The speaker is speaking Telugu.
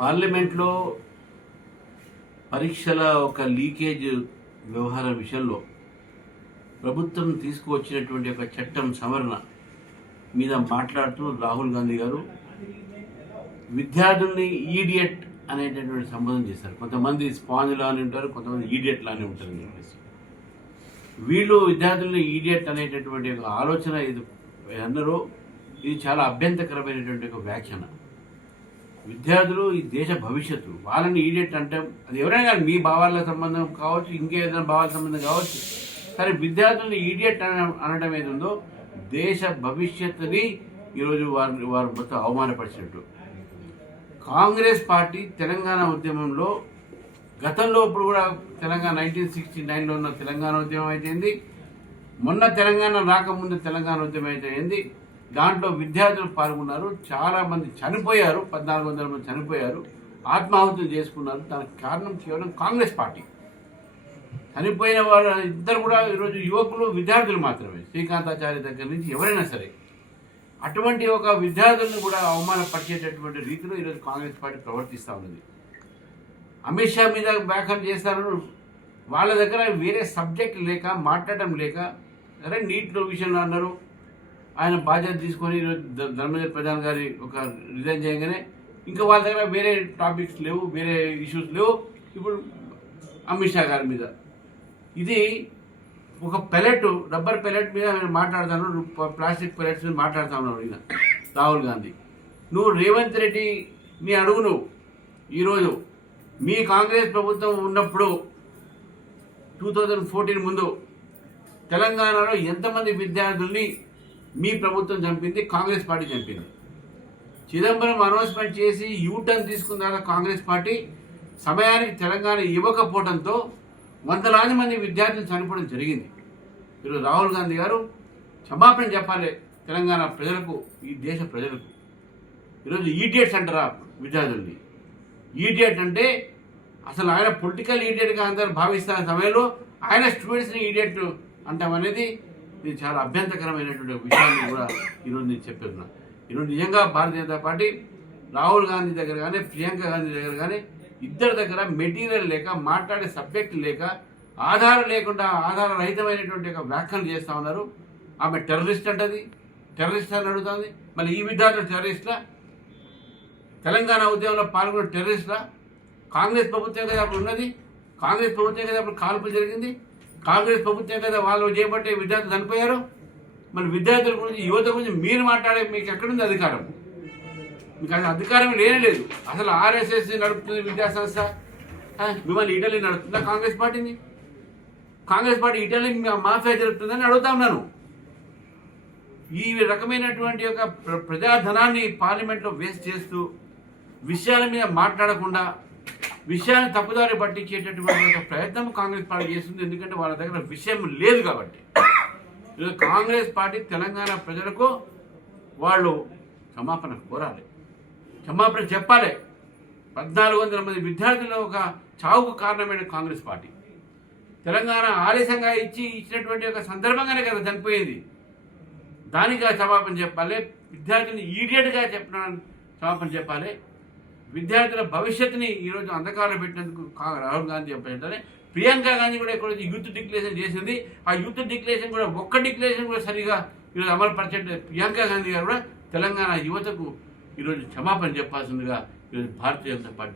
పార్లమెంట్లో పరీక్షల ఒక లీకేజ్ వ్యవహారం విషయంలో ప్రభుత్వం తీసుకువచ్చినటువంటి ఒక చట్టం సవరణ మీద మాట్లాడుతూ రాహుల్ గాంధీ గారు విద్యార్థుల్ని ఈడియట్ అనేటటువంటి సంబోధన చేశారు. కొంతమంది స్పాంజ్ లానే ఉంటారు, కొంతమంది ఈడియట్ లానే ఉంటారు అని చెప్పేసి వీళ్ళు విద్యార్థుల్ని ఈడియట్ అనేటటువంటి ఒక ఆలోచన ఇది అందరూ ఇది చాలా అభ్యంతరకరమైనటువంటి ఒక వ్యాఖ్యాన. విద్యార్థులు ఈ దేశ భవిష్యత్తు, వాళ్ళని ఈడియట్ అంటే అది ఎవరైనా కానీ మీ భావాల సంబంధం కావచ్చు, ఇంకేదైనా భావాల సంబంధం కావచ్చు, సరే విద్యార్థుల్ని ఈడియట్ అనడం ఏది ఉందో దేశ భవిష్యత్తుని ఈరోజు వారు మొత్తం అవమానపరిచినట్టు. కాంగ్రెస్ పార్టీ తెలంగాణ ఉద్యమంలో గతంలో ఇప్పుడు కూడా తెలంగాణ 1969లో ఉన్న తెలంగాణ ఉద్యమం అయితేంది, మొన్న తెలంగాణ రాకముందు తెలంగాణ ఉద్యమం అయితే దాంట్లో విద్యార్థులు పాల్గొన్నారు. చాలామంది చనిపోయారు, 1400 మంది చనిపోయారు, ఆత్మాహుతులు చేసుకున్నారు. దానికి కారణం కేవలం కాంగ్రెస్ పార్టీ. చనిపోయిన వారు ఇద్దరు కూడా ఈరోజు యువకులు, విద్యార్థులు మాత్రమే. శ్రీకాంతాచార్య దగ్గర నుంచి ఎవరైనా సరే అటువంటి ఒక విద్యార్థులను కూడా అవమానపరిచేటటువంటి రీతిలో ఈరోజు కాంగ్రెస్ పార్టీ ప్రవర్తిస్తూ ఉన్నది. అమిత్ షా మీద వ్యాఖ్యలు చేస్తారు. వాళ్ళ దగ్గర వేరే సబ్జెక్ట్ లేక, మాట్లాడటం లేక, సరే నీట్లో విషయంలో అన్నారు, ఆయన బాధ్యత తీసుకొని ఈరోజు ధర్మేంద్ర ప్రధాన్ గారి ఒక రిజైన్ చేయగానే ఇంకా వాళ్ళ దగ్గర వేరే టాపిక్స్ లేవు, వేరే ఇష్యూస్ లేవు. ఇప్పుడు అమిత్ షా గారి మీద ఇది ఒక పెలెట్, రబ్బర్ పెలెట్ మీద ఆయన మాట్లాడుతాను, ప్లాస్టిక్ పెలెట్స్ మీద మాట్లాడుతూ ఉన్నాడు ఈయన రాహుల్ గాంధీ. నువ్వు రేవంత్ రెడ్డి నీ అడుగును ఈరోజు మీ కాంగ్రెస్ ప్రభుత్వం ఉన్నప్పుడు 2014 ముందు తెలంగాణలో ఎంతమంది విద్యార్థుల్ని మీ ప్రభుత్వం చంపింది? కాంగ్రెస్ పార్టీ చంపింది. చిదంబరం అనౌన్స్మెంట్ చేసి యూటర్న్ తీసుకున్న కాంగ్రెస్ పార్టీ సమయానికి తెలంగాణ ఇవ్వకపోవడంతో వందలాది మంది విద్యార్థులు చనిపోవడం జరిగింది. ఈరోజు రాహుల్ గాంధీ గారు క్షమాపణ చెప్పాలి తెలంగాణ ప్రజలకు, ఈ దేశ ప్రజలకు. ఈరోజు ఈడియట్స్ అంటారా విద్యార్థుల్ని? ఈడియట్ అంటే అసలు ఆయన పొలిటికల్ ఈడియట్గా అందరూ భావిస్తున్న సమయంలో ఆయన స్టూడెంట్స్ని ఈడియట్ అంటామనేది ఇది చాలా అభ్యంతరకరమైనటువంటి విషయాన్ని కూడా ఈరోజు నేను చెప్పేస్తున్నా. ఈరోజు నిజంగా భారతీయ జనతా పార్టీ రాహుల్ గాంధీ దగ్గర కానీ, ప్రియాంక గాంధీ దగ్గర కానీ ఇద్దరి దగ్గర మెటీరియల్ లేక, మాట్లాడే సబ్జెక్ట్ లేక, ఆధారం లేకుండా ఆధారరహితమైనటువంటి ఒక వ్యాఖ్యలు చేస్తూ ఉన్నారు. ఆమె టెర్రరిస్ట్ అంటది, టెర్రరిస్ట్ అని అడుగుతుంది. మళ్ళీ ఈ విద్యార్థులు టెర్రరిస్ట్లా? తెలంగాణ ఉద్యమంలో పాల్గొన్న టెర్రరిస్ట్లా? కాంగ్రెస్ ప్రభుత్వం కదా అప్పుడు ఉన్నది, కాంగ్రెస్ ప్రభుత్వం కదా అప్పుడు కాల్పులు జరిగింది, కాంగ్రెస్ ప్రభుత్వం కదా వాళ్ళు చేపట్టే విద్యార్థులు చనిపోయారు. మరి విద్యార్థుల గురించి, యువత గురించి మీరు మాట్లాడే మీకు ఎక్కడుంది అధికారం? మీకు అది అధికారం లేదు. అసలు ఆర్ఎస్ఎస్ నడుపుతుంది విద్యాసంస్థ, మిమ్మల్ని ఇటలీ నడుపుతుందా కాంగ్రెస్ పార్టీని? కాంగ్రెస్ పార్టీ ఇటలీ మాఫియా జరుపుతుందని అడుగుతా ఉన్నాను. ఈ రకమైనటువంటి ఒక ప్రజాధనాన్ని పార్లమెంట్లో వేస్ట్ చేస్తూ విషయాల మీద మాట్లాడకుండా విషయాన్ని తప్పుదారి పట్టించేటటువంటి ఒక ప్రయత్నం కాంగ్రెస్ పార్టీ చేస్తుంది. ఎందుకంటే వాళ్ళ దగ్గర విషయం లేదు కాబట్టి. కాంగ్రెస్ పార్టీ తెలంగాణ ప్రజలకు వాళ్ళు క్షమాపణ కోరాలి, క్షమాపణ చెప్పాలి. 1400 మంది విద్యార్థులు ఒక చావుకు కారణమైన కాంగ్రెస్ పార్టీ తెలంగాణ ఆలస్యంగా ఇచ్చినటువంటి ఒక సందర్భంగానే కదా చనిపోయింది. దానికి క్షమాపణ చెప్పాలి. విద్యార్థులు ఈడియట్గా చెప్పిన క్షమాపణ చెప్పాలి. విద్యార్థుల భవిష్యత్తుని ఈరోజు అంధకారంలో పెట్టినందుకు రాహుల్ గాంధీ చెప్పాలి. ప్రియాంక గాంధీ కూడా ఇక్కడ యూత్ డిక్లరేషన్ చేసింది. ఆ యూత్ డిక్లరేషన్ కూడా ఒక్క డిక్లరేషన్ కూడా సరిగా ఈరోజు అమలు పరిచే ప్రియాంక గాంధీ గారు కూడా తెలంగాణ యువతకు ఈరోజు క్షమాపణ చెప్పాల్సిందిగా ఈరోజు భారతీయ జనతా పార్టీ